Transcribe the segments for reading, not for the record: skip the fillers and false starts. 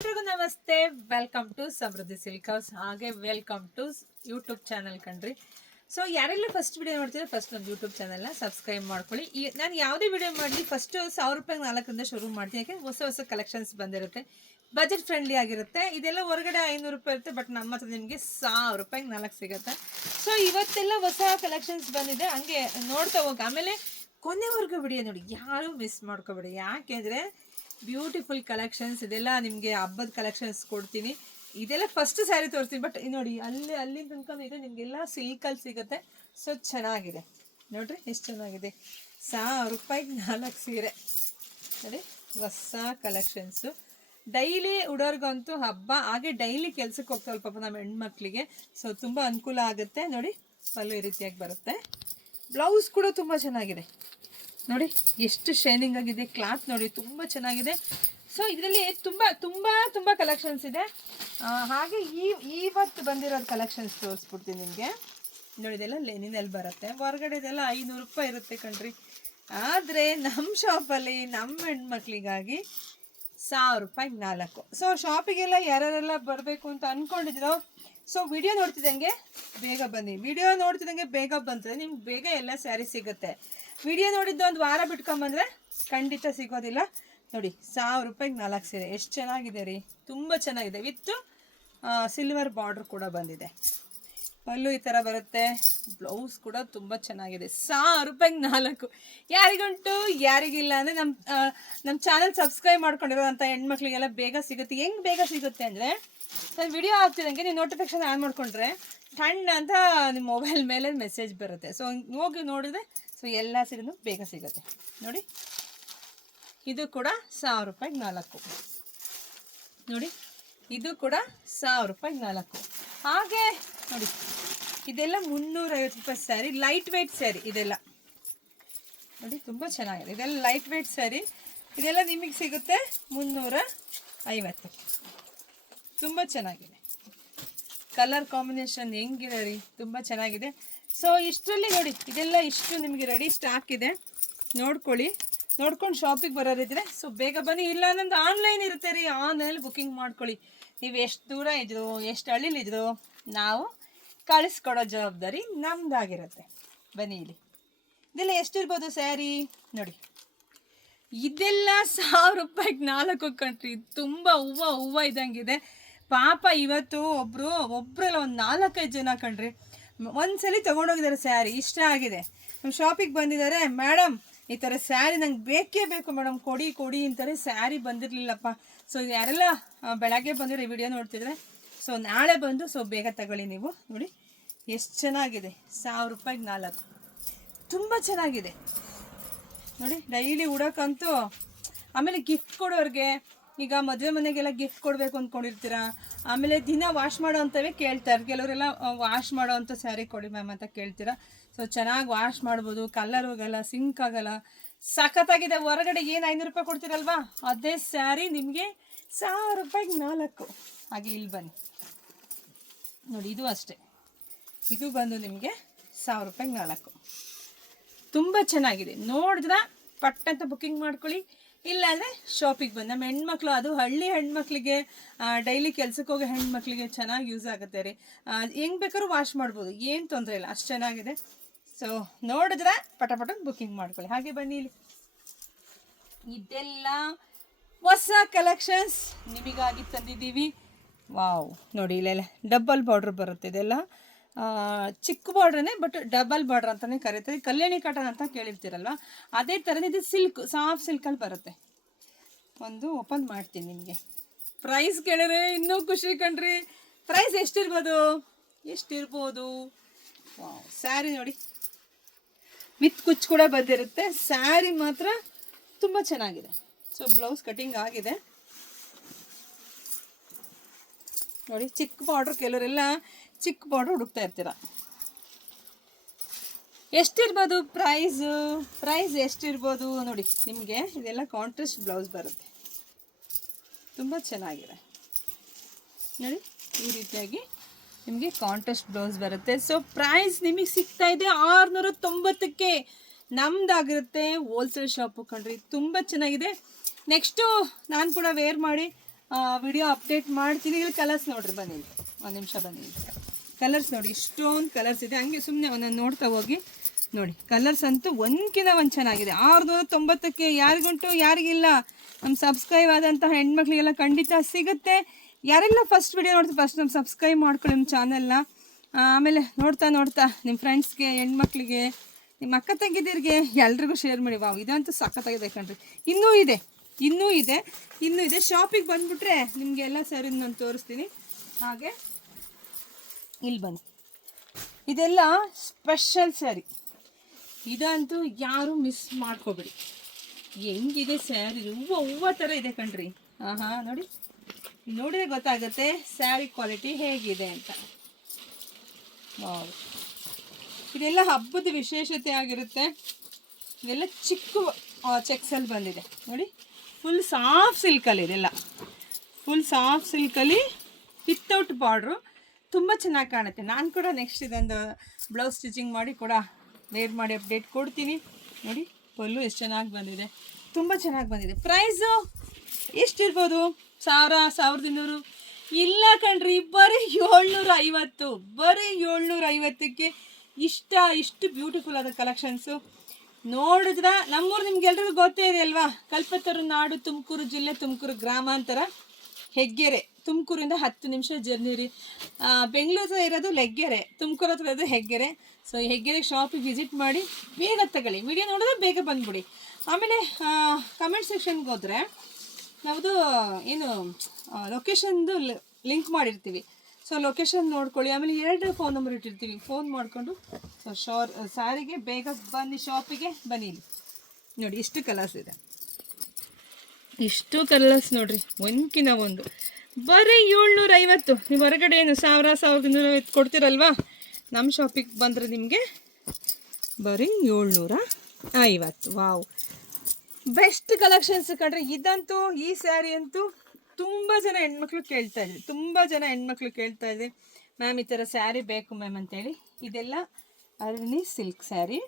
ಎಲ್ರಿಗೂ ನಮಸ್ತೆ, welcome to Samriddhi silk house. ಹಾಗೆ ವೆಲ್ಕಮ್ ಟು ಯೂಟ್ಯೂಬ್ ಚಾನಲ್ ಕಣ್ರಿ. ಸೊ ಯಾರೆಲ್ಲ ಫಸ್ಟ್ ವಿಡಿಯೋ ನೋಡ್ತಿದ್ರೆ ಫಸ್ಟ್ ಒಂದು ಯೂಟ್ಯೂಬ್ ಚಾನಲ್ನ ಸಬ್ಸ್ಕ್ರೈಬ್ ಮಾಡ್ಕೊಳ್ಳಿ. ನಾನು ಯಾವುದೇ ವಿಡಿಯೋ ಮಾಡಲಿ ಫಸ್ಟ್ 1000 ರೂಪಾಯಿಗೆ 4ರಿಂದ ಶುರು ಮಾಡ್ತೀನಿ. ಯಾಕೆ ಹೊಸ ಕಲೆಕ್ಷನ್ಸ್ ಬಂದಿರುತ್ತೆ, ಬಜೆಟ್ ಫ್ರೆಂಡ್ಲಿ ಆಗಿರುತ್ತೆ. ಇದೆಲ್ಲ ಹೊರಗಡೆ 500 ರೂಪಾಯಿ ಇರುತ್ತೆ, ಬಟ್ ನಮ್ಮ ಹತ್ರ ನಿಮಗೆ 1000 ರೂಪಾಯಿಗೆ 4 ಸಿಗುತ್ತೆ. ಸೊ ಇವತ್ತೆಲ್ಲ ಹೊಸ ಕಲೆಕ್ಷನ್ಸ್ ಬಂದಿದೆ, ಹಂಗೆ ನೋಡ್ತಾ ಹೋಗಿ. ಆಮೇಲೆ ಕೊನೆವರೆಗೂ ವಿಡಿಯೋ ನೋಡಿ, ಯಾರು ಮಿಸ್ ಮಾಡ್ಕೋಬೇಡಿ. ಯಾಕೆಂದರೆ ಬ್ಯೂಟಿಫುಲ್ ಕಲೆಕ್ಷನ್ಸ್ ಇದೆಲ್ಲ ನಿಮಗೆ ಹಬ್ಬದ ಕಲೆಕ್ಷನ್ಸ್ ಕೊಡ್ತೀನಿ. ಇದೆಲ್ಲ ಫಸ್ಟ್ ಸ್ಯಾರಿ ತೋರಿಸ್ತೀನಿ, ಬಟ್ ನೋಡಿ ಅಲ್ಲಿ ತನಕ ಇದೆ ನಿಮಗೆಲ್ಲ ಸಿಲ್ಕಲ್ಲಿ ಸಿಗುತ್ತೆ. ಸೊ ಚೆನ್ನಾಗಿದೆ ನೋಡ್ರಿ, ಎಷ್ಟು ಚೆನ್ನಾಗಿದೆ. 1000 ರೂಪಾಯಿಗೆ 4 ಸೀರೆ ನೋಡಿ, ಹೊಸ ಕಲೆಕ್ಷನ್ಸು. ಡೈಲಿ ಉಡೋರ್ಗಂತೂ ಹಬ್ಬ. ಹಾಗೆ ಡೈಲಿ ಕೆಲ್ಸಕ್ಕೆ ಹೋಗ್ತಾವಲ್ಲ ಪಾಪ ನಮ್ಮ ಹೆಣ್ಮಕ್ಳಿಗೆ, ಸೊ ತುಂಬ ಅನುಕೂಲ ಆಗುತ್ತೆ. ನೋಡಿ ಪಲ್ಲು ಈ ರೀತಿಯಾಗಿ ಬರುತ್ತೆ. ಬ್ಲೌಸ್ ಕೂಡ ತುಂಬ ಚೆನ್ನಾಗಿದೆ ನೋಡಿ, ಎಷ್ಟು ಶೈನಿಂಗ್ ಆಗಿದೆ. ಕ್ಲಾತ್ ನೋಡಿ ತುಂಬ ಚೆನ್ನಾಗಿದೆ. ಸೊ ಇದರಲ್ಲಿ ತುಂಬ ಕಲೆಕ್ಷನ್ಸ್ ಇದೆ. ಹಾಗೆ ಇವತ್ತು ಬಂದಿರೋದು ಕಲೆಕ್ಷನ್ಸ್ ತೋರಿಸ್ಬಿಡ್ತೀನಿ ನಿಮಗೆ. ನೋಡಿ, ಇದೆಲ್ಲ ಲೆನಿನಲ್ಲಿ ಬರುತ್ತೆ. ಹೊರಗಡೆದೆಲ್ಲ 500 ರೂಪಾಯಿ ಇರುತ್ತೆ ಕಣ್ರಿ. ಆದರೆ ನಮ್ಮ ಶಾಪಲ್ಲಿ ನಮ್ಮ ಹೆಣ್ಮಕ್ಳಿಗಾಗಿ 1000 ರೂಪಾಯಿಗೆ 4. ಸೊ ಶಾಪಿಗೆಲ್ಲ ಯಾರ್ಯಾರೆಲ್ಲ ಬರಬೇಕು ಅಂತ ಅಂದ್ಕೊಂಡಿದ್ದೀರೋ, ಸೊ ವಿಡಿಯೋ ನೋಡ್ತಿದ್ದಂಗೆ ಬೇಗ ಬನ್ನಿ. ವಿಡಿಯೋ ನೋಡ್ತಿದ್ದಂಗೆ ಬೇಗ ಬಂದರೆ ನಿಮ್ಗೆ ಬೇಗ ಎಲ್ಲ ಸ್ಯಾರಿ ಸಿಗುತ್ತೆ. ವಿಡಿಯೋ ನೋಡಿದ್ದು ಒಂದು ವಾರ ಬಿಟ್ಕೊಂಬಂದರೆ ಖಂಡಿತ ಸಿಗೋದಿಲ್ಲ. ನೋಡಿ, 1000 ರೂಪಾಯಿಗೆ 4 ಸೀರೆ ಎಷ್ಟು ಚೆನ್ನಾಗಿದೆ ರೀ, ತುಂಬ ಚೆನ್ನಾಗಿದೆ. ವಿತ್ ಸಿಲ್ವರ್ ಬಾರ್ಡ್ರ್ ಕೂಡ ಬಂದಿದೆ. ಪಲ್ಲು ಈ ಥರ ಬರುತ್ತೆ. ಬ್ಲೌಸ್ ಕೂಡ ತುಂಬ ಚೆನ್ನಾಗಿದೆ. 1000 ರೂಪಾಯಿಗೆ 4 ಯಾರಿಗುಂಟು ಯಾರಿಗಿಲ್ಲ ಅಂದರೆ ನಮ್ಮ ಚಾನಲ್ ಸಬ್ಸ್ಕ್ರೈಬ್ ಮಾಡ್ಕೊಂಡಿರೋಂಥ ಹೆಣ್ಮಕ್ಳಿಗೆಲ್ಲ ಬೇಗ ಸಿಗುತ್ತೆ. ಹೆಂಗೆ ಬೇಗ ಸಿಗುತ್ತೆ ಅಂದರೆ, ನಾನು ವಿಡಿಯೋ ಆಗ್ತಿದ್ದಂಗೆ ನೀವು ನೋಟಿಫಿಕೇಶನ್ ಆನ್ ಮಾಡಿಕೊಂಡ್ರೆ ಟಣ್ಣ ಅಂತ ನಿಮ್ಮ ಮೊಬೈಲ್ ಮೇಲೆ ಮೆಸೇಜ್ ಬರುತ್ತೆ. ಸೊ ಹೋಗಿ ನೋಡಿದ್ರೆ ಸೊ ಎಲ್ಲ ಸೀರೆನೂ ಬೇಗ ಸಿಗುತ್ತೆ. ನೋಡಿ, ಇದು ಕೂಡ 1000 ರೂಪಾಯಿಗೆ 4 ನೋಡಿ, ಇದು ಕೂಡ 1000 ರೂಪಾಯಿಗೆ 4. ಹಾಗೆ ನೋಡಿ, ಇದೆಲ್ಲ 350 ರೂಪಾಯಿ ಸ್ಯಾರಿ, ಲೈಟ್ ವೆಯ್ಟ್ ಸ್ಯಾರಿ ಇದೆಲ್ಲ ನೋಡಿ, ತುಂಬ ಚೆನ್ನಾಗಿದೆ. ಇದೆಲ್ಲ ಲೈಟ್ ವೆಯ್ಟ್ ಸ್ಯಾರಿ. ಇದೆಲ್ಲ ನಿಮಗೆ ಸಿಗುತ್ತೆ 350. ತುಂಬ ಚೆನ್ನಾಗಿದೆ. ಕಲರ್ ಕಾಂಬಿನೇಷನ್ ಹೆಂಗಿದೆ ರೀ, ತುಂಬ ಚೆನ್ನಾಗಿದೆ. ಸೊ ಇಷ್ಟರಲ್ಲಿ ನೋಡಿ, ಇದೆಲ್ಲ ಇಷ್ಟು ನಿಮಗೆ ರೆಡಿ ಸ್ಟಾಕ್ ಇದೆ. ನೋಡ್ಕೊಳ್ಳಿ, ನೋಡ್ಕೊಂಡು ಶಾಪಿಗೆ ಬರೋರಿದ್ರೆ ಸೊ ಬೇಗ ಬನ್ನಿ. ಇಲ್ಲ ಅನ್ನೋದು ಆನ್ಲೈನ್ ಇರುತ್ತೆ ರೀ, ಆನ್ಲೈನಲ್ಲಿ ಬುಕ್ಕಿಂಗ್ ಮಾಡ್ಕೊಳ್ಳಿ. ನೀವು ಎಷ್ಟು ದೂರ ಇದ್ರು, ಎಷ್ಟು ಹಳ್ಳಿಲಿದ್ರು, ನಾವು ಕಳಿಸ್ಕೊಡೋ ಜವಾಬ್ದಾರಿ ನಮ್ದಾಗಿರುತ್ತೆ. ಬನ್ನಿ ಇಲ್ಲಿ. ಇದೆಲ್ಲ ಎಷ್ಟಿರ್ಬೋದು ಸ್ಯಾರಿ ನೋಡಿ, ಇದೆಲ್ಲ 1000 ರೂಪಾಯಿಗೆ 4 ಕಣ್ರಿ. ತುಂಬ ಹೂವು ಇದ್ದಂಗಿದೆ. ಪಾಪ ಇವತ್ತು ಒಬ್ಬರಲ್ಲ ಒಂದು 4-5 ಜನ ಕಣ್ರಿ ಒಂದ್ಸಲಿ ತೊಗೊಂಡೋಗಿದ್ದಾರೆ. ಸ್ಯಾರಿ ಇಷ್ಟ ಆಗಿದೆ, ನಮ್ಮ ಶಾಪಿಗೆ ಬಂದಿದ್ದಾರೆ. ಮೇಡಮ್ ಈ ಥರ ಸ್ಯಾರಿ ನಂಗೆ ಬೇಕೇ ಬೇಕು ಮೇಡಮ್, ಕೊಡಿ ಅಂತಾರೆ. ಸ್ಯಾರಿ ಬಂದಿರಲಿಲ್ಲಪ್ಪ. ಸೊ ಯಾರೆಲ್ಲ ಬೆಳಗ್ಗೆ ಬಂದಿರೋ ಈ ವಿಡಿಯೋ ನೋಡ್ತಿದ್ರೆ, ಸೊ ನಾಳೆ ಬಂದು ಸೊ ಬೇಗ ತಗೊಳ್ಳಿ. ನೀವು ನೋಡಿ ಎಷ್ಟು ಚೆನ್ನಾಗಿದೆ. 1000 ರೂಪಾಯಿಗೆ 4 ತುಂಬ ಚೆನ್ನಾಗಿದೆ ನೋಡಿ. ಡೈಲಿ ಉಡೋಕ್ಕಂತೂ. ಆಮೇಲೆ ಗಿಫ್ಟ್ ಕೊಡೋರಿಗೆ, ಈಗ ಮದುವೆ ಮನೆಗೆಲ್ಲ ಗಿಫ್ಟ್ ಕೊಡಬೇಕು ಅಂದ್ಕೊಂಡಿರ್ತೀರ. ಆಮೇಲೆ ದಿನ ವಾಶ್ ಮಾಡೋ ಅಂಥವೇ ಕೇಳ್ತಾರೆ ಕೆಲವರೆಲ್ಲ. ವಾಶ್ ಮಾಡೋ ಅಂಥ ಸ್ಯಾರಿ ಕೊಡಿ ಮ್ಯಾಮ್ ಅಂತ ಕೇಳ್ತೀರ. ಸೊ ಚೆನ್ನಾಗಿ ವಾಶ್ ಮಾಡ್ಬೋದು, ಕಲರ್ ಹೋಗಲ್ಲ, ಸಿಂಕ್ ಆಗಲ್ಲ, ಸಖತ್ತಾಗಿದೆ. ಹೊರಗಡೆ ಏನು 500 ರೂಪಾಯಿ ಕೊಡ್ತೀರಲ್ವಾ, ಅದೇ ಸ್ಯಾರಿ ನಿಮಗೆ 1000 ರೂಪಾಯಿಗೆ 4. ಹಾಗೆ ಇಲ್ಲಿ ಬನ್ನಿ ನೋಡಿ, ಇದು ಅಷ್ಟೇ. ಇದು ಬಂದು ನಿಮಗೆ 1000 ರೂಪಾಯಿಗೆ 4. ತುಂಬ ಚೆನ್ನಾಗಿದೆ. ನೋಡಿದ್ರೆ ಪಟ್ಟಂತ ಬುಕ್ಕಿಂಗ್ ಮಾಡ್ಕೊಳ್ಳಿ. ಇಲ್ಲಾಂದರೆ ಶಾಪಿಗೆ ಬಂದು ನಮ್ಮ ಹೆಣ್ಮಕ್ಳು, ಅದು ಹಳ್ಳಿ ಹೆಣ್ಮಕ್ಳಿಗೆ, ಡೈಲಿ ಕೆಲ್ಸಕ್ಕೆ ಹೋಗೋ ಹೆಣ್ಮಕ್ಳಿಗೆ ಚೆನ್ನಾಗಿ ಯೂಸ್ ಆಗುತ್ತೆ ರೀ. ಹೆಂಗೆ ಬೇಕಾದ್ರೂ ವಾಶ್ ಮಾಡ್ಬೋದು, ಏನು ತೊಂದರೆ ಇಲ್ಲ, ಅಷ್ಟು ಚೆನ್ನಾಗಿದೆ. ಸೊ ನೋಡಿದ್ರೆ ಪಟ ಬುಕ್ಕಿಂಗ್ ಮಾಡ್ಕೊಳ್ಳಿ. ಹಾಗೆ ಬನ್ನಿ ಇಲ್ಲಿ. ಇದೆಲ್ಲ ಹೊಸ ಕಲೆಕ್ಷನ್ಸ್ ನಿಮಗಾಗಿ ತಂದಿದ್ದೀವಿ. ವಾವ್ ನೋಡಿ, ಇಲ್ಲೆಲ್ಲ ಡಬಲ್ ಬಾರ್ಡ್ರ್ ಬರುತ್ತೆ. ಇದೆಲ್ಲ ಚಿಕ್ಕ ಬಾರ್ಡ್ರೇ, ಬಟ್ ಡಬಲ್ ಬಾರ್ಡ್ರ್ ಅಂತಲೇ ಕರೀತಾರೆ. ಕಲ್ಯಾಣಿ ಕಾಟನ್ ಅಂತ ಕೇಳಿರ್ತೀರಲ್ವ, ಅದೇ ಥರನೇ ಇದು ಸಿಲ್ಕ್, ಸಾಫ್ಟ್ ಸಿಲ್ಕಲ್ಲಿ ಬರುತ್ತೆ. ಒಂದು ಓಪನ್ ಮಾಡ್ತೀನಿ ನಿಮಗೆ. ಪ್ರೈಸ್ ಕೇಳಿದ್ರೆ ಇನ್ನೂ ಖುಷಿ ಕಣ್ರಿ. ಪ್ರೈಸ್ ಎಷ್ಟಿರ್ಬೋದು? ವಾವ್, ಸ್ಯಾರಿ ನೋಡಿ ವಿತ್ ಕುಚ್ಚು ಕೂಡ ಬಂದಿರುತ್ತೆ. ಸ್ಯಾರಿ ಮಾತ್ರ ತುಂಬ ಚೆನ್ನಾಗಿದೆ. ಸೊ ಬ್ಲೌಸ್ ಕಟಿಂಗ್ ಆಗಿದೆ ನೋಡಿ. ಚಿಕ್ಕ ಬಾರ್ಡ್ರ್, ಕೆಲವರೆಲ್ಲ ಚಿಕ್ಕ ಬಾರ್ಡ್ರ್ ಹುಡುಕ್ತಾ ಇರ್ತೀರ. ಎಷ್ಟಿರ್ಬೋದು ಪ್ರೈಸ್ ಎಷ್ಟಿರ್ಬೋದು ನೋಡಿ. ನಿಮಗೆ ಇದೆಲ್ಲ ಕಾಂಟ್ರಾಸ್ಟ್ ಬ್ಲೌಸ್ ಬರುತ್ತೆ, ತುಂಬ ಚೆನ್ನಾಗಿದೆ ನೋಡಿ. ಈ ರೀತಿಯಾಗಿ ನಿಮಗೆ ಕಾಂಟ್ರಾಸ್ಟ್ ಬ್ಲೌಸ್ ಬರುತ್ತೆ. ಸೊ ಪ್ರೈಸ್ ನಿಮಗೆ ಸಿಗ್ತಾ ಇದೆ 690ಕ್ಕೆ. ನಮ್ದಾಗಿರುತ್ತೆ ಹೋಲ್ಸೇಲ್ ಶಾಪು ಕಣ್ರಿ. ತುಂಬ ಚೆನ್ನಾಗಿದೆ. ನೆಕ್ಸ್ಟು ನಾನು ಕೂಡ ವೇರ್ ಮಾಡಿ ವಿಡಿಯೋ ಅಪ್ಡೇಟ್ ಮಾಡ್ತೀನಿ. ಇಲ್ಲಿ ಕಲರ್ಸ್ ನೋಡ್ರಿ, ಬನ್ನಿ ಒಂದು ನಿಮಿಷ ಬನ್ನಿ. ಕಲರ್ಸ್ ನೋಡಿ, ಇಷ್ಟೊಂದು ಕಲರ್ಸ್ ಇದೆ. ಹಂಗೆ ಸುಮ್ಮನೆ ಒಂದೊಂದು ನೋಡ್ತಾ ಹೋಗಿ ನೋಡಿ. ಕಲರ್ಸ್ ಅಂತೂ ಒಂದ್ಕಿಂತ ಒಂದು ಚೆನ್ನಾಗಿದೆ. 690ಕ್ಕೆ ಯಾರಿಗುಂಟು ಯಾರಿಗಿಲ್ಲ. ನಮ್ಮ ಸಬ್ಸ್ಕ್ರೈಬ್ ಆದಂಥ ಹೆಣ್ಮಕ್ಳಿಗೆಲ್ಲ ಖಂಡಿತ ಸಿಗುತ್ತೆ. ಯಾರೆಲ್ಲ ಫಸ್ಟ್ ವಿಡಿಯೋ ನೋಡ್ತೀವಿ ಫಸ್ಟ್ ನಮ್ಮ ಸಬ್ಸ್ಕ್ರೈಬ್ ಮಾಡ್ಕೊಳ್ಳಿ ನಮ್ಮ ಚಾನಲ್ನ. ಆಮೇಲೆ ನೋಡ್ತಾ ನಿಮ್ಮ ಫ್ರೆಂಡ್ಸ್ಗೆ, ಹೆಣ್ಮಕ್ಳಿಗೆ, ನಿಮ್ಮ ಅಕ್ಕ ತಂಗಿದಿರಿಗೆ ಎಲ್ರಿಗೂ ಶೇರ್ ಮಾಡಿ. ವಾವ್, ಇದಂತೂ ಸಖತ್ತಾಗಿದೆ ಕಣ್ರಿ. ಇನ್ನೂ ಇದೆ. ಶಾಪಿಗೆ ಬಂದುಬಿಟ್ರೆ ನಿಮಗೆ ಎಲ್ಲ ಸ್ಯಾರಿ ನಾನು ತೋರಿಸ್ತೀನಿ. ಹಾಗೆ ಇಲ್ಲಿ ಬನ್ನಿ, ಇದೆಲ್ಲ ಸ್ಪೆಷಲ್ ಸ್ಯಾರಿ. ಇದಂತೂ ಯಾರು ಮಿಸ್ ಮಾಡ್ಕೋಬೇಡಿ. ಹೆಂಗಿದೆ ಸ್ಯಾರಿ, ಹೂವು ಥರ ಇದೆ ಕಣ್ರಿ. ನೋಡಿ, ನೋಡಿದ್ರೆ ಗೊತ್ತಾಗುತ್ತೆ ಸ್ಯಾರಿ ಕ್ವಾಲಿಟಿ ಹೇಗಿದೆ ಅಂತ. ವಾವ್, ಇದೆಲ್ಲ ಹಬ್ಬದ ವಿಶೇಷತೆ ಆಗಿರುತ್ತೆ. ಇದೆಲ್ಲ ಚಿಕ್ಕ ಚೆಕ್ಸಲ್ಲಿ ಬಂದಿದೆ ನೋಡಿ. ಫುಲ್ ಸಾಫ್ಟ್ ಸಿಲ್ಕಲ್ಲಿ ಇದೆಲ್ಲ, ಫುಲ್ ಸಾಫ್ಟ್ ಸಿಲ್ಕಲ್ಲಿ ವಿತೌಟ್ ಬಾರ್ಡ್ರು. ತುಂಬ ಚೆನ್ನಾಗಿ ಕಾಣುತ್ತೆ. ನಾನು ಕೂಡ ನೆಕ್ಸ್ಟ್ ಇದೊಂದು ಬ್ಲೌಸ್ ಸ್ಟಿಚಿಂಗ್ ಮಾಡಿ ಕೂಡ ವೇರ್ ಮಾಡಿ ಅಪ್ಡೇಟ್ ಕೊಡ್ತೀನಿ. ನೋಡಿ, ಪಲ್ಲು ಎಷ್ಟು ಚೆನ್ನಾಗಿ ಬಂದಿದೆ, ತುಂಬ ಚೆನ್ನಾಗಿ ಬಂದಿದೆ. ಪ್ರೈಸು ಎಷ್ಟಿರ್ಬೋದು? 1000, 1200? ಇಲ್ಲ ಕಣ್ರಿ, ಬರೀ 750. ಬರೀ 750ಕ್ಕೆ ಇಷ್ಟು ಬ್ಯೂಟಿಫುಲ್ ಆದ ಕಲೆಕ್ಷನ್ಸು ನೋಡಿದ್ರೆ. ನಮ್ಮೂರು ನಿಮ್ಗೆಲ್ರಿಗೂ ಗೊತ್ತೇ ಇದೆ ಅಲ್ವಾ, ಕಲ್ಪತರು ನಾಡು, ತುಮಕೂರು ಜಿಲ್ಲೆ, ತುಮಕೂರು ಗ್ರಾಮಾಂತರ, ಹೆಗ್ಗೆರೆ. ತುಮಕೂರಿಂದ 10 ನಿಮಿಷ ಜರ್ನಿ ರೀ. ಬೆಂಗಳೂರು ಇರೋದು ಲೆಗ್ಗೆರೆ, ತುಮಕೂರು ಹತ್ರ ಇರೋದು ಹೆಗ್ಗೆರೆ. ಸೊ ಈ ಹೆಗ್ಗೆರೆ ಶಾಪಿಗೆ ವಿಸಿಟ್ ಮಾಡಿ, ಬೇಗ ತಗೊಳ್ಳಿ. ವಿಡಿಯೋ ನೋಡಿದ್ರೆ ಬೇಗ ಬಂದುಬಿಡಿ. ಆಮೇಲೆ ಕಮೆಂಟ್ ಸೆಕ್ಷನ್ಗೆ ಹೋದರೆ ನಾವುದು ಏನು ಲೊಕೇಶನ್ದು ಲಿಂಕ್ ಮಾಡಿರ್ತೀವಿ. ಸೊ ಲೊಕೇಶನ್ ನೋಡ್ಕೊಳ್ಳಿ. ಆಮೇಲೆ 2 ಫೋನ್ ನಂಬರ್ ಇಟ್ಟಿರ್ತೀವಿ. ಫೋನ್ ಮಾಡಿಕೊಂಡು ಸೊ ಸ್ಯಾರಿಗೆ ಬೇಗ ಬನ್ನಿ, ಶಾಪಿಗೆ ಬನ್ನಿ. ನೋಡಿ, ಇಷ್ಟು ಕಲರ್ಸ್ ಇದೆ. ಇಷ್ಟು ಕಲರ್ಸ್ ನೋಡ್ರಿ, ಒಂದ್ಕಿನ ಒಂದು. ಬರೀ 750. ನೀವು ಹೊರಗಡೆ ಏನು 1000, 1250 ಕೊಡ್ತೀರಲ್ವಾ, ನಮ್ಮ ಶಾಪಿಗೆ ಬಂದರೆ ನಿಮಗೆ ಬರೀ 750. ವಾವ್, ಬೆಸ್ಟ್ ಕಲೆಕ್ಷನ್ಸ್ ಕಣ್ರಿ. ಇದಂತೂ, ಈ ಸ್ಯಾರಿ ಅಂತೂ ತುಂಬ ಜನ ಹೆಣ್ಮಕ್ಳು ಕೇಳ್ತಾ ಇದ್ದೆ ಮ್ಯಾಮ್ ಈ ಥರ ಸ್ಯಾರಿ ಬೇಕು ಮ್ಯಾಮ್ ಅಂತೇಳಿ. ಇದೆಲ್ಲ ಅರ್ನಿ ಸಿಲ್ಕ್ ಸ್ಯಾರಿ,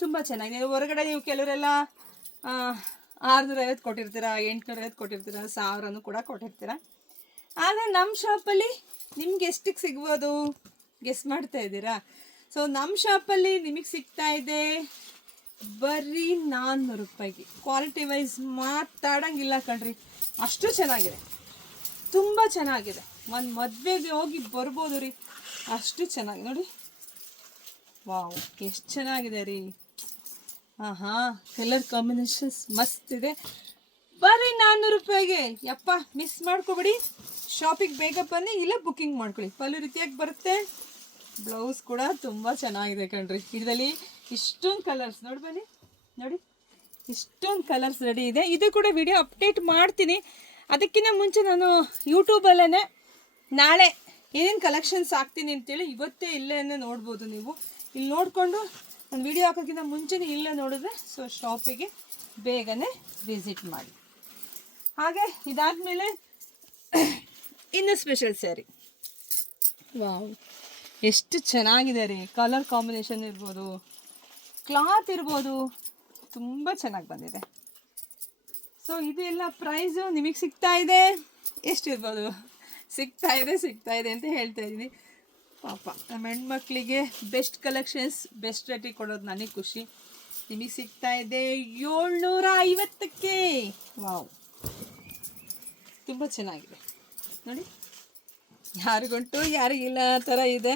ತುಂಬ ಚೆನ್ನಾಗಿದೆ. ಹೊರಗಡೆ ನೀವು ಕೆಲವರೆಲ್ಲ 650 ಕೊಟ್ಟಿರ್ತೀರ, 850 ಕೊಟ್ಟಿರ್ತೀರ, 1000 ಕೂಡ ಕೊಟ್ಟಿರ್ತೀರ. ಆದರೆ ನಮ್ಮ ಶಾಪಲ್ಲಿ ನಿಮ್ಗೆ ಎಷ್ಟಕ್ಕೆ ಸಿಗ್ಬೋದು ಗೆಸ್ ಮಾಡ್ತಾ ಇದ್ದೀರಾ? ಸೊ ನಮ್ಮ ಶಾಪಲ್ಲಿ ನಿಮಗೆ ಸಿಗ್ತಾ ಇದೆ ಬರೀ 400 ರೂಪಾಯಿಗೆ. ಕ್ವಾಲಿಟಿ ವೈಸ್ ಮಾತಾಡೋಂಗಿಲ್ಲ ಕಣ್ರಿ, ಅಷ್ಟು ಚೆನ್ನಾಗಿದೆ, ತುಂಬ ಚೆನ್ನಾಗಿದೆ. ಒಂದು ಮದುವೆಗೆ ಹೋಗಿ ಬರ್ಬೋದು ರೀ, ಅಷ್ಟು ಚೆನ್ನಾಗಿ. ನೋಡಿ, ವಾವ್, ಎಷ್ಟು ಚೆನ್ನಾಗಿದೆ ರೀ. ಕಲರ್ ಕಾಂಬಿನೇಷನ್ಸ್ ಮಸ್ತ್ ಇದೆ. ಬರೀ 400 ರೂಪಾಯಿಗೆ. ಯಪ್ಪ, ಮಿಸ್ ಮಾಡ್ಕೊಬೇಡಿ. ಶಾಪಿಗೆ ಬೇಗ ಬನ್ನಿ, ಇಲ್ಲ ಬುಕ್ಕಿಂಗ್ ಮಾಡ್ಕೊಳ್ಳಿ. ಪಲ್ಲು ರೀತಿಯಾಗಿ ಬರುತ್ತೆ. ಬ್ಲೌಸ್ ಕೂಡ ತುಂಬ ಚೆನ್ನಾಗಿದೆ ಕಣ್ರಿ. ಇದರಲ್ಲಿ ಇಷ್ಟೊಂದು ಕಲರ್ಸ್ ನೋಡಿ, ಬನ್ನಿ ನೋಡಿ, ಇಷ್ಟೊಂದು ಕಲರ್ಸ್ ರೆಡಿ ಇದೆ. ಇದು ಕೂಡ ವಿಡಿಯೋ ಅಪ್ಡೇಟ್ ಮಾಡ್ತೀನಿ. ಅದಕ್ಕಿಂತ ಮುಂಚೆ ನಾನು ಯೂಟ್ಯೂಬಲ್ಲೇ ನಾಳೆ ಏನೇನು ಕಲೆಕ್ಷನ್ಸ್ ಹಾಕ್ತೀನಿ ಅಂತೇಳಿ ಇವತ್ತೇ ಇಲ್ಲೇ ನೋಡ್ಬೋದು. ನೀವು ಇಲ್ಲಿ ನೋಡಿಕೊಂಡು ಒಂದು ವಿಡಿಯೋ ಹಾಕೋಕ್ಕಿಂತ ಮುಂಚೆನೇ ಇಲ್ಲೇ ನೋಡಿದ್ರೆ ಸೊ ಶಾಪಿಗೆ ಬೇಗನೆ ವಿಸಿಟ್ ಮಾಡಿ. ಹಾಗೆ ಇದಾದಮೇಲೆ ಇನ್ನು ಸ್ಪೆಷಲ್ ಸ್ಯಾರಿ. ವಾವ್, ಎಷ್ಟು ಚೆನ್ನಾಗಿದೆ ರೀ. ಕಲರ್ ಕಾಂಬಿನೇಷನ್ ಇರ್ಬೋದು, ಕ್ಲಾತ್ ಇರ್ಬೋದು, ತುಂಬ ಚೆನ್ನಾಗಿ ಬಂದಿದೆ. ಸೊ ಇದೆಲ್ಲ ಪ್ರೈಸು ನಿಮಗೆ ಸಿಗ್ತಾ ಇದೆ. ಎಷ್ಟಿರ್ಬೋದು? ಸಿಗ್ತಾ ಇದೆ ಅಂತ ಹೇಳ್ತಾ ಇದ್ದೀನಿ. ಪಾಪ ನಮ್ಮ ಹೆಣ್ಮಕ್ಳಿಗೆ ಬೆಸ್ಟ್ ಕಲೆಕ್ಷನ್ಸ್, ಬೆಸ್ಟ್ ರೇಟಿಗೆ ಕೊಡೋದು ನನಗೆ ಖುಷಿ. ನಿಮಗೆ ಸಿಗ್ತಾ ಇದೆ 750ಕ್ಕೆ. ವಾವ್, ತುಂಬ ಚೆನ್ನಾಗಿದೆ ನೋಡಿ. ಯಾರಿಗುಂಟು ಯಾರಿಗಿಲ್ಲ ಆ ಥರ ಇದೆ.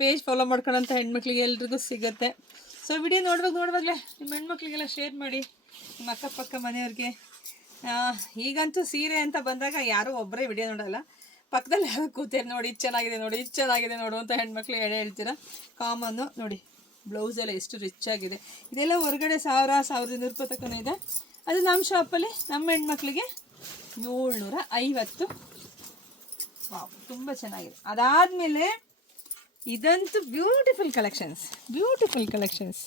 ಪೇಜ್ ಫಾಲೋ ಮಾಡ್ಕೊಳ್ಳೋಂಥ ಹೆಣ್ಮಕ್ಳಿಗೆ ಎಲ್ರಿಗೂ ಸಿಗುತ್ತೆ. ಸೊ ವಿಡಿಯೋ ನೋಡುವಾಗಲೇ ನಿಮ್ಮ ಹೆಣ್ಮಕ್ಳಿಗೆಲ್ಲ ಶೇರ್ ಮಾಡಿ, ನಿಮ್ಮ ಅಕ್ಕಪಕ್ಕ ಮನೆಯವ್ರಿಗೆ. ಈಗಂತೂ ಸೀರೆ ಅಂತ ಬಂದಾಗ ಯಾರೂ ಒಬ್ಬರೇ ವಿಡಿಯೋ ನೋಡೋಲ್ಲ, ಪಕ್ಕದಲ್ಲಿ ಯಾರೋ ಕೂತೇರಿ ನೋಡಿ, ಇದು ಚೆನ್ನಾಗಿದೆ ನೋಡು ಅಂತ ಹೆಣ್ಮಕ್ಳು ಹೇಳ್ತೀರಾ. ಕಾಮನ್ನು ನೋಡಿ, ಬ್ಲೌಸೆಲ್ಲ ಎಷ್ಟು ರಿಚ್ ಆಗಿದೆ. ಇದೆಲ್ಲ ಹೊರಗಡೆ 1000, 1200 ರೂಪಾಯಿ ತನಕ ಇದೆ. ಅದು ನಮ್ಮ ಶಾಪಲ್ಲಿ ನಮ್ಮ ಹೆಣ್ಮಕ್ಳಿಗೆ 750. ವಾವ್, ತುಂಬ ಚೆನ್ನಾಗಿದೆ. ಅದಾದಮೇಲೆ ಇದಂತೂ ಬ್ಯೂಟಿಫುಲ್ ಕಲೆಕ್ಷನ್ಸ್,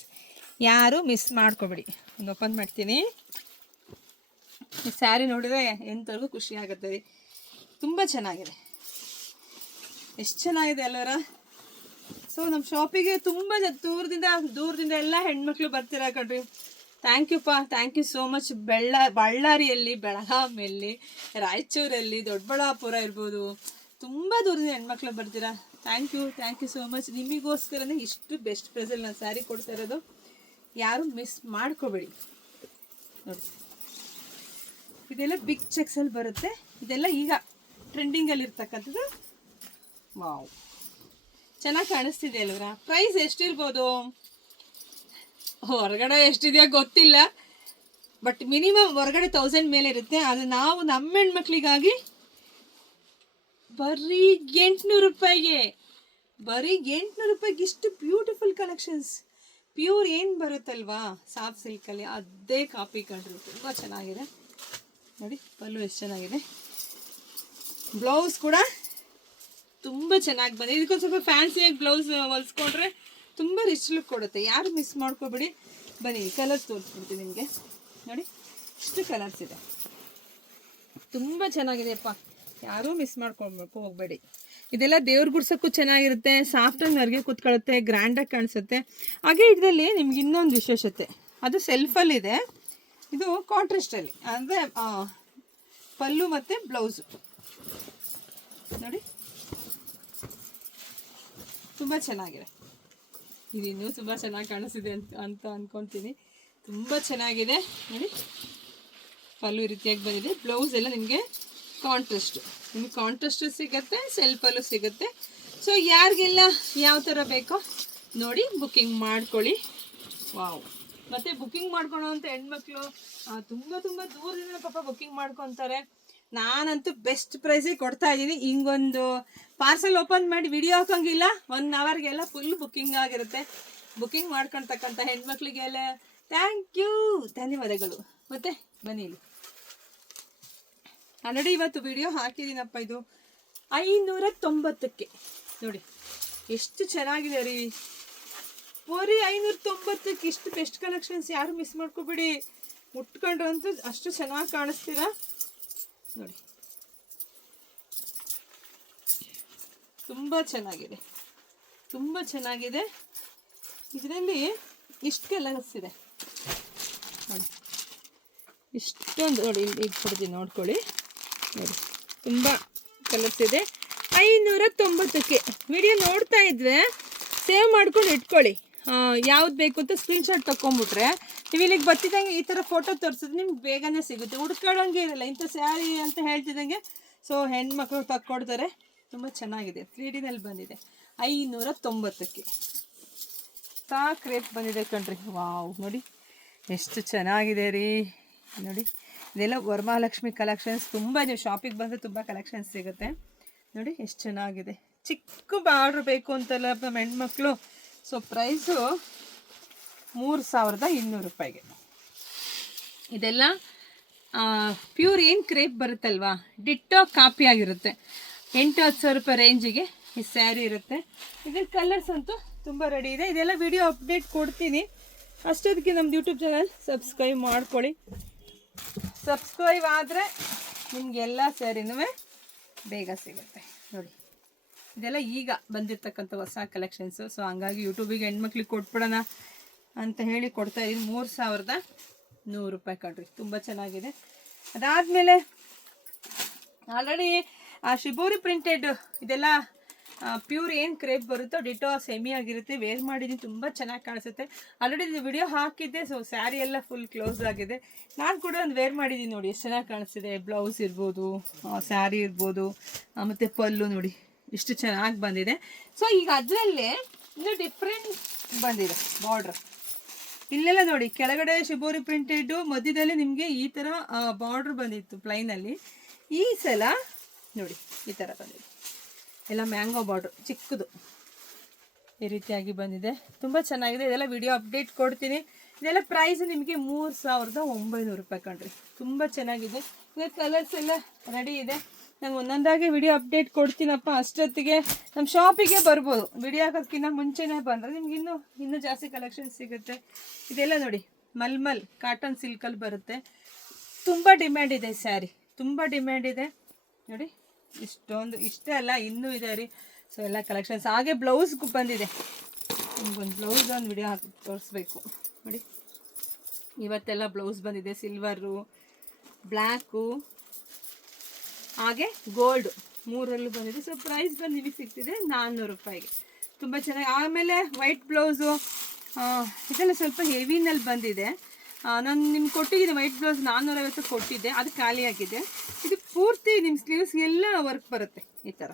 ಯಾರೂ ಮಿಸ್ ಮಾಡ್ಕೊಬೇಡಿ. ಒಂದು ಓಪನ್ ಮಾಡ್ತೀನಿ. ಈ ಸ್ಯಾರಿ ನೋಡಿದರೆ ಎಂಥವ್ರಿಗೂ ಖುಷಿ ಆಗುತ್ತೆ ರೀ. ತುಂಬ ಚೆನ್ನಾಗಿದೆ, ಎಷ್ಟು ಚೆನ್ನಾಗಿದೆ ಅಲ್ವರ. ಸೊ ನಮ್ಮ ಶಾಪಿಗೆ ತುಂಬ ದೂರದಿಂದ ಎಲ್ಲ ಹೆಣ್ಮಕ್ಳು ಬರ್ತೀರಾ ಕಣ್ರಿ. Thank you thank you so much. ಬಳ್ಳಾರಿಯಲ್ಲಿ, ಬೆಳಗಾವಿಯಲ್ಲಿ, ರಾಯಚೂರಲ್ಲಿ, ದೊಡ್ಡಬಳ್ಳಾಪುರ ಇರ್ಬೋದು, ತುಂಬ ದೂರದಿಂದ ಹೆಣ್ಮಕ್ಳು ಬರ್ತೀರಾ. Thank you so much. ನಿಮಗೋಸ್ಕರನೇ ಇಷ್ಟು ಬೆಸ್ಟ್ ಪ್ರೈಸಲ್ಲಿ ನಾನು ಸ್ಯಾರಿ ಕೊಡ್ತಾ ಇರೋದು. ಯಾರು ಮಿಸ್ ಮಾಡ್ಕೋಬೇಡಿ ನೋಡಿ. ಇದೆಲ್ಲ ಬಿಗ್ ಚೆಕ್ಸಲ್ಲಿ ಬರುತ್ತೆ. ಇದೆಲ್ಲ ಈಗ ಟ್ರೆಂಡಿಂಗಲ್ಲಿ ಇರ್ತಕ್ಕಂಥದ್ದು. ವಾವ್, ಚೆನ್ನಾಗಿ ಕಾಣಿಸ್ತಿದೆ ಅಲ್ವರ. ಪ್ರೈಸ್ ಎಷ್ಟಿರ್ಬೋದು? ಹೊರಗಡೆ ಎಷ್ಟಿದೆಯೋ ಗೊತ್ತಿಲ್ಲ, ಬಟ್ ಮಿನಿಮಮ್ ಹೊರಗಡೆ 1000 ಮೇಲೆ ಇರುತ್ತೆ. ಅದು ನಾವು ನಮ್ಮ ಹೆಣ್ಮಕ್ಳಿಗಾಗಿ ಬರೀ 800 ರೂಪಾಯಿಗೆ, ಬರೀ 800 ರೂಪಾಯಿಗೆ ಇಷ್ಟು ಬ್ಯೂಟಿಫುಲ್ ಕಲೆಕ್ಷನ್ಸ್. ಪ್ಯೂರ್ ಏನು ಬರುತ್ತಲ್ವಾ ಸಾಫ್ಟ್ ಸಿಲ್ಕಲ್ಲಿ, ಅದೇ ಕಾಪಿ ಕಂಡ್ರು. ತುಂಬ ಚೆನ್ನಾಗಿದೆ ನೋಡಿ. ಪಲ್ಲು ಎಷ್ಟು ಚೆನ್ನಾಗಿದೆ. ಬ್ಲೌಸ್ ಕೂಡ ತುಂಬ ಚೆನ್ನಾಗಿ ಬಂದಿದೆ. ಇದಕ್ಕೊಂದು ಸ್ವಲ್ಪ ಫ್ಯಾನ್ಸಿಯಾಗಿ ಬ್ಲೌಸ್ ಹೊಲಿಸ್ಕೊಂಡ್ರೆ ತುಂಬ ರಿಚ್ ಲುಕ್ ಕೊಡುತ್ತೆ. ಯಾರು ಮಿಸ್ ಮಾಡ್ಕೊಬೇಡಿ. ಬನ್ನಿ ಕಲರ್ಸ್ ತೋರಿಸ್ಬಿಡ್ತೀನಿ ನಿಮಗೆ ನೋಡಿ. ಇಷ್ಟು ಕಲರ್ಸ್ ಇದೆ, ತುಂಬ ಚೆನ್ನಾಗಿದೆಯಪ್ಪ. ಯಾರೂ ಮಿಸ್ ಮಾಡ್ಕೊಬೇಕು ಹೋಗಬೇಡಿ. ಇದೆಲ್ಲ ದೇವ್ರ ಗುಡ್ಸೋಕ್ಕೂ ಚೆನ್ನಾಗಿರುತ್ತೆ. ಸಾಫ್ಟಾಗಿ ನರ್ಗೆ ಕೂತ್ಕೊಳ್ಳುತ್ತೆ, ಗ್ರ್ಯಾಂಡಾಗಿ ಕಾಣಿಸುತ್ತೆ. ಹಾಗೆ ಇದರಲ್ಲಿ ನಿಮ್ಗೆ ಇನ್ನೊಂದು ವಿಶೇಷತೆ, ಅದು ಸೆಲ್ಫಲ್ಲಿದೆ. ಇದು ಕಾಂಟ್ರಾಸ್ಟಲ್ಲಿ, ಅಂದರೆ ಪಲ್ಲು ಮತ್ತು ಬ್ಲೌಸು ನೋಡಿ. ತುಂಬ ಚೆನ್ನಾಗಿದೆ. ಇದು ಇನ್ನೂ ತುಂಬ ಚೆನ್ನಾಗಿ ಕಾಣಿಸ್ತಿದೆ ಅಂತ ಅಂದ್ಕೊತೀನಿ. ತುಂಬ ಚೆನ್ನಾಗಿದೆ ನೋಡಿ. ಪಲ್ಲು ಈ ರೀತಿಯಾಗಿ ಬಂದಿದೆ. ಬ್ಲೌಸ್ ಎಲ್ಲ ನಿಮಗೆ ಕಾಂಟ್ರಾಸ್ಟು, ನಿಮಗೆ ಕಾಂಟ್ರಾಸ್ಟು ಸಿಗುತ್ತೆ, ಸೆಲ್ಫಲ್ಲೂ ಸಿಗುತ್ತೆ. ಸೊ ಯಾರಿಗೆಲ್ಲ ಯಾವ ಥರ ಬೇಕೋ ನೋಡಿ ಬುಕ್ಕಿಂಗ್ ಮಾಡ್ಕೊಳ್ಳಿ. ವಾವ್. ಮತ್ತು ಬುಕ್ಕಿಂಗ್ ಮಾಡ್ಕೊಳ್ಳೋವಂಥ ಹೆಣ್ಮಕ್ಳು ತುಂಬ ದೂರದಿಂದ ಪಾಪ ಬುಕ್ಕಿಂಗ್ ಮಾಡ್ಕೊತಾರೆ. ನಾನಂತೂ ಬೆಸ್ಟ್ ಪ್ರೈಸಿಗೆ ಕೊಡ್ತಾ ಇದ್ದೀನಿ. ಹಿಂಗೊಂದು ಪಾರ್ಸಲ್ ಓಪನ್ ಮಾಡಿ ವಿಡಿಯೋ ಹಾಕೋಂಗಿಲ್ಲ, 1 ಅವರ್ಗೆಲ್ಲ ಫುಲ್ ಬುಕ್ಕಿಂಗ್ ಆಗಿರುತ್ತೆ. ಬುಕ್ಕಿಂಗ್ ಮಾಡ್ಕೊಳ್ತಕ್ಕಂಥ ಹೆಣ್ಮಕ್ಳಿಗೆಲ್ಲ ಥ್ಯಾಂಕ್ ಯು, ಧನ್ಯವಾದಗಳು. ಮತ್ತು ಬನ್ನಿ ಇಲ್ಲಿ ಆಲ್ರೆಡಿ ಇವತ್ತು ವಿಡಿಯೋ ಹಾಕಿದ್ದೀನಪ್ಪ. ಇದು 590ಕ್ಕೆ ನೋಡಿ, ಎಷ್ಟು ಚೆನ್ನಾಗಿದೆ ರೀ. ಬರೀ 590ಕ್ಕೆ ಇಷ್ಟು ಬೆಸ್ಟ್ ಕಲೆಕ್ಷನ್ಸ್. ಯಾರು ಮಿಸ್ ಮಾಡ್ಕೊಬೇಡಿ. ಮುಟ್ಕೊಂಡ್ರು ಅಂತೂ ಅಷ್ಟು ಚೆನ್ನಾಗಿ ಕಾಣಿಸ್ತೀರಾ ನೋಡಿ. ತುಂಬ ಚೆನ್ನಾಗಿದೆ, ತುಂಬ ಚೆನ್ನಾಗಿದೆ. ಇದರಲ್ಲಿ ಇಷ್ಟು ಕಲರ್ಸ್ ಇದೆ ನೋಡಿ. ಇಷ್ಟೊಂದು ನೋಡಿ, ಇಲ್ಲಿ ಇಟ್ಬಿಡ್ತೀನಿ ನೋಡ್ಕೊಳ್ಳಿ ನೋಡಿ. ತುಂಬ ಕಲರ್ಸ್ ಇದೆ. 590ಕ್ಕೆ. ವಿಡಿಯೋ ನೋಡ್ತಾ ಇದ್ದರೆ ಸೇವ್ ಮಾಡ್ಕೊಂಡು ಇಟ್ಕೊಳ್ಳಿ. ಯಾವ್ದು ಬೇಕು ಅಂತ ಸ್ಕ್ರೀನ್ಶಾಟ್ ತೊಗೊಂಬಿಟ್ರೆ ನೀವು ಇಲ್ಲಿಗೆ ಬರ್ತಿದ್ದಂಗೆ ಈ ಥರ ಫೋಟೋ ತೋರಿಸಿದ್ರೆ ನಿಮ್ಗೆ ಬೇಗನೆ ಸಿಗುತ್ತೆ. ಹುಡ್ಕೊಳ್ಳೋಂಗೆ ಇರಲ್ಲ ಇಂಥ ಸ್ಯಾರಿ ಅಂತ ಹೇಳ್ತಿದ್ದಂಗೆ. ಸೊ ಹೆಣ್ಮಕ್ಳು ತಕ್ಕೊಡ್ತಾರೆ. ತುಂಬ ಚೆನ್ನಾಗಿದೆ. 3Dನಲ್ಲಿ ಬಂದಿದೆ. 590ಕ್ಕೆ ಕ್ರೇಪ್ ಬಂದಿದೆ ಕಣ್ರಿ. ವಾವ್ ನೋಡಿ ಎಷ್ಟು ಚೆನ್ನಾಗಿದೆ ರೀ ನೋಡಿ. ಇದೆಲ್ಲ ವರಮಹಾಲಕ್ಷ್ಮಿ ಕಲೆಕ್ಷನ್ಸ್. ತುಂಬ ನೀವು ಶಾಪಿಗೆ ಬಂದರೆ ತುಂಬ ಕಲೆಕ್ಷನ್ಸ್ ಸಿಗುತ್ತೆ ನೋಡಿ. ಎಷ್ಟು ಚೆನ್ನಾಗಿದೆ. ಚಿಕ್ಕ ಬಾರ್ಡ್ರ್ ಬೇಕು ಅಂತಲ್ಲ ನಮ್ಮ ಹೆಣ್ಮಕ್ಳು. ಸೊ ಪ್ರೈಸು 3200 ರೂಪಾಯಿಗೆ. ಇದೆಲ್ಲ ಪ್ಯೂರ್ ಏನು ಕ್ರೇಪ್ ಬರುತ್ತಲ್ವಾ, ಡಿಟ್ಟೋ ಕಾಪಿ ಆಗಿರುತ್ತೆ. 8-10 ಸಾವಿರ ರೂಪಾಯಿ ರೇಂಜಿಗೆ ಈ ಸ್ಯಾರಿ ಇರುತ್ತೆ. ಇದ್ರ ಕಲರ್ಸ್ ಅಂತೂ ತುಂಬ ರೆಡಿ ಇದೆ. ಇದೆಲ್ಲ ವಿಡಿಯೋ ಅಪ್ಡೇಟ್ ಕೊಡ್ತೀನಿ. ಅಷ್ಟೊತ್ತಿಗೆ ನಮ್ಮದು ಯೂಟ್ಯೂಬ್ ಚಾನಲ್ ಸಬ್ಸ್ಕ್ರೈಬ್ ಮಾಡ್ಕೊಳ್ಳಿ. ಸಬ್ಸ್ಕ್ರೈಬ್ ಆದರೆ ನಿಮಗೆಲ್ಲ ಸ್ಯಾರಿನೂ ಬೇಗ ಸಿಗುತ್ತೆ ನೋಡಿ. ಇದೆಲ್ಲ ಈಗ ಬಂದಿರತಕ್ಕಂಥ ಹೊಸ ಕಲೆಕ್ಷನ್ಸು. ಸೊ ಹಂಗಾಗಿ ಯೂಟ್ಯೂಬಿಗೆ ಹೆಣ್ಮಕ್ಳಿಗೆ ಕೊಟ್ಬಿಡೋಣ ಅಂತ ಹೇಳಿ ಕೊಡ್ತಾಯಿದ್ದೀನಿ. 3100 ರೂಪಾಯಿ ಕಣ್ರಿ. ತುಂಬ ಚೆನ್ನಾಗಿದೆ. ಅದಾದಮೇಲೆ ಆಲ್ರೆಡಿ ಶಿಬೋರಿ ಪ್ರಿಂಟೆಡ್ ಇದೆಲ್ಲ ಪ್ಯೂರ್ ಏನು ಕ್ರೇಪ್ ಬರುತ್ತೋ ಡಿಟೋ ಸೆಮಿ ಆಗಿರುತ್ತೆ. ವೇರ್ ಮಾಡಿದ್ದೀನಿ, ತುಂಬ ಚೆನ್ನಾಗಿ ಕಾಣಿಸುತ್ತೆ. ಆಲ್ರೆಡಿ ಇದು ವಿಡಿಯೋ ಹಾಕಿದ್ದೆ. ಸೊ ಸ್ಯಾರಿ ಎಲ್ಲ ಫುಲ್ ಕ್ಲೋಸ್ ಆಗಿದೆ. ನಾನು ಕೂಡ ಒಂದು ವೇರ್ ಮಾಡಿದ್ದೀನಿ ನೋಡಿ, ಎಷ್ಟು ಚೆನ್ನಾಗಿ ಕಾಣಿಸ್ತಿದೆ. ಬ್ಲೌಸ್ ಇರ್ಬೋದು, ಸ್ಯಾರಿ ಇರ್ಬೋದು, ಮತ್ತು ಪಲ್ಲು ನೋಡಿ ಇಷ್ಟು ಚೆನ್ನಾಗಿ ಬಂದಿದೆ. ಸೊ ಈಗ ಅದರಲ್ಲೇ ಇನ್ನು ಡಿಫ್ರೆಂಟ್ ಬಂದಿದೆ ಬಾರ್ಡ್ರ್. ಇಲ್ಲೆಲ್ಲ ನೋಡಿ ಕೆಳಗಡೆ ಶಿಬೋರಿ ಪ್ರಿಂಟೆಡ್ಡು, ಮಧ್ಯದಲ್ಲಿ ನಿಮಗೆ ಈ ಥರ ಬಾರ್ಡ್ರ್ ಬಂದಿತ್ತು ಪ್ಲೈನಲ್ಲಿ. ಈ ಸಲ ನೋಡಿ ಈ ಥರ ಬಂದಿದೆ. ಎಲ್ಲ ಮ್ಯಾಂಗೋ ಬಾರ್ಡ್ರ್ ಚಿಕ್ಕದು ಈ ರೀತಿಯಾಗಿ ಬಂದಿದೆ. ತುಂಬ ಚೆನ್ನಾಗಿದೆ. ಇದೆಲ್ಲ ವಿಡಿಯೋ ಅಪ್ಡೇಟ್ ಕೊಡ್ತೀನಿ. ಇದೆಲ್ಲ ಪ್ರೈಸ್ ನಿಮಗೆ 3900 ರೂಪಾಯಿ ಕಣ್ರಿ. ತುಂಬ ಚೆನ್ನಾಗಿದೆ. ಇದರ ಕಲರ್ಸ್ ಎಲ್ಲ ರೆಡಿ ಇದೆ. ನಾನು ಒಂದೊಂದಾಗಿ ವಿಡಿಯೋ ಅಪ್ಡೇಟ್ ಕೊಡ್ತೀನಪ್ಪ. ಅಷ್ಟೊತ್ತಿಗೆ ನಮ್ಮ ಶಾಪಿಗೆ ಬರ್ಬೋದು. ವಿಡಿಯೋ ಹಾಕೋದಕ್ಕಿಂತ ಮುಂಚೆನೇ ಬಂದರೆ ನಿಮ್ಗೆ ಇನ್ನೂ ಜಾಸ್ತಿ ಕಲೆಕ್ಷನ್ ಸಿಗುತ್ತೆ. ಇದೆಲ್ಲ ನೋಡಿ ಮಲ್ಮಲ್ ಕಾಟನ್ ಸಿಲ್ಕಲ್ಲಿ ಬರುತ್ತೆ. ತುಂಬ ಡಿಮ್ಯಾಂಡ್ ಇದೆ ಸ್ಯಾರಿ, ತುಂಬ ಡಿಮ್ಯಾಂಡ್ ಇದೆ ನೋಡಿ. ಇಷ್ಟೇ ಅಲ್ಲ, ಇನ್ನೂ ಇದೆ ರೀ. ಸೊ ಎಲ್ಲ ಕಲೆಕ್ಷನ್ಸ್. ಹಾಗೆ ಬ್ಲೌಸ್ಗೂ ಬಂದಿದೆ. ನಿಮ್ಗೊಂದು ಬ್ಲೌಸ್ ಒಂದು ವಿಡಿಯೋ ಹಾಕಿ ತೋರಿಸ್ಬೇಕು ನೋಡಿ. ಇವತ್ತೆಲ್ಲ ಬ್ಲೌಸ್ ಬಂದಿದೆ ಸಿಲ್ವರು, ಬ್ಲ್ಯಾಕು ಹಾಗೆ ಗೋಲ್ಡು ಮೂರಲ್ಲೂ ಬಂದಿದೆ. ಸೊ ಪ್ರೈಸ್ ಬಂದು ನಿಮಗೆ ಸಿಗ್ತಿದೆ 400 ರೂಪಾಯಿಗೆ. ತುಂಬ ಚೆನ್ನಾಗಿ. ಆಮೇಲೆ ವೈಟ್ ಬ್ಲೌಸು ಇದೆಲ್ಲ ಸ್ವಲ್ಪ ಹೆವಿನಲ್ಲಿ ಬಂದಿದೆ. ನಾನು ನಿಮ್ಗೆ ಕೊಟ್ಟಿದ್ದೀನಿ ವೈಟ್ ಬ್ಲೌಸ್ 450 ಕೊಟ್ಟಿದ್ದೆ, ಅದು ಖಾಲಿಯಾಗಿದೆ. ಇದು ಪೂರ್ತಿ ನಿಮ್ಮ ಸ್ಲೀವ್ಸ್ಗೆಲ್ಲ ವರ್ಕ್ ಬರುತ್ತೆ ಈ ಥರ.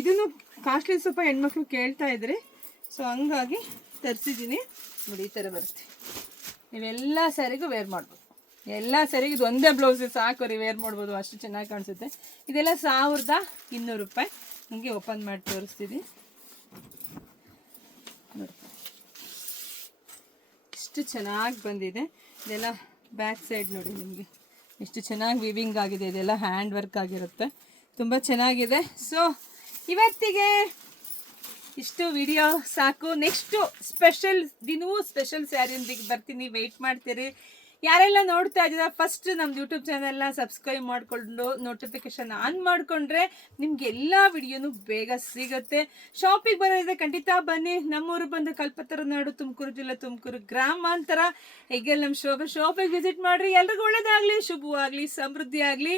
ಇದನ್ನು ಕಾಸ್ಟ್ಲಿ ಸ್ವಲ್ಪ ಹೆಣ್ಮಕ್ಳು ಕೇಳ್ತಾ ಇದ್ರಿ, ಸೊ ಹಂಗಾಗಿ ತರಿಸಿದ್ದೀನಿ. ನೋಡಿ ಈ ಥರ ಬರುತ್ತೆ. ನೀವೆಲ್ಲ ಸ್ಯಾರಿಗೂ ವೇರ್ ಮಾಡ್ಬೋದು, ಎಲ್ಲ ಸ್ಯಾರಿಗೆ ಇದು ಒಂದೇ ಬ್ಲೌಸ್ ಸಾಕು ರೀ, ವೇರ್ ಮಾಡ್ಬೋದು, ಅಷ್ಟು ಚೆನ್ನಾಗಿ ಕಾಣಿಸುತ್ತೆ. ಇದೆಲ್ಲ 1200 ರೂಪಾಯಿ. ನಿಮಗೆ ಓಪನ್ ಮಾಡಿ ತೋರಿಸ್ತೀನಿ ನೋಡಿ, ಇಷ್ಟು ಚೆನ್ನಾಗಿ ಬಂದಿದೆ. ಇದೆಲ್ಲ ಬ್ಯಾಕ್ ಸೈಡ್ ನೋಡಿ, ನಿಮಗೆ ಎಷ್ಟು ಚೆನ್ನಾಗಿ ವಿವಿಂಗ್ ಆಗಿದೆ. ಇದೆಲ್ಲ ಹ್ಯಾಂಡ್ ವರ್ಕ್ ಆಗಿರುತ್ತೆ, ತುಂಬ ಚೆನ್ನಾಗಿದೆ. ಸೊ ಇವತ್ತಿಗೆ ಇಷ್ಟು ವಿಡಿಯೋ ಸಾಕು. ನೆಕ್ಸ್ಟು ಸ್ಪೆಷಲ್ ದಿನವೂ ಸ್ಪೆಷಲ್ ಸ್ಯಾರಿಯೊಂದಿಗೆ ಬರ್ತೀನಿ, ವೆಯ್ಟ್ ಮಾಡ್ತೀರಿ. ಯಾರೆಲ್ಲ ನೋಡ್ತಾ ಇದ್ದೀರಾ ಫಸ್ಟ್ ನಮ್ಮ ಯೂಟ್ಯೂಬ್ ಚಾನಲ್ನ ಸಬ್ಸ್ಕ್ರೈಬ್ ಮಾಡಿಕೊಂಡು ನೋಟಿಫಿಕೇಶನ್ ಆನ್ ಮಾಡಿಕೊಂಡ್ರೆ ನಿಮ್ಗೆ ಎಲ್ಲ ವಿಡಿಯೋನು ಬೇಗ ಸಿಗುತ್ತೆ. ಶಾಪಿಗೆ ಬರೋದಿದೆ ಖಂಡಿತ ಬನ್ನಿ. ನಮ್ಮೂರು ಬಂದು ಕಲ್ಪತರ ನಾಡು, ತುಮಕೂರು ಜಿಲ್ಲೆ, ತುಮಕೂರು ಗ್ರಾಮಾಂತರ. ಈಗ ನಮ್ಮ ಶಾಪಿಗೆ ವಿಸಿಟ್ ಮಾಡಿರಿ. ಎಲ್ರಿಗೂ ಒಳ್ಳೇದಾಗಲಿ, ಶುಭವಾಗಲಿ, ಸಮೃದ್ಧಿ ಆಗಲಿ.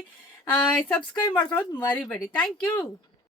ಸಬ್ಸ್ಕ್ರೈಬ್ ಮಾಡ್ಕೊಳ್ಳೋದು ಮರಿಬೇಡಿ. Thank you.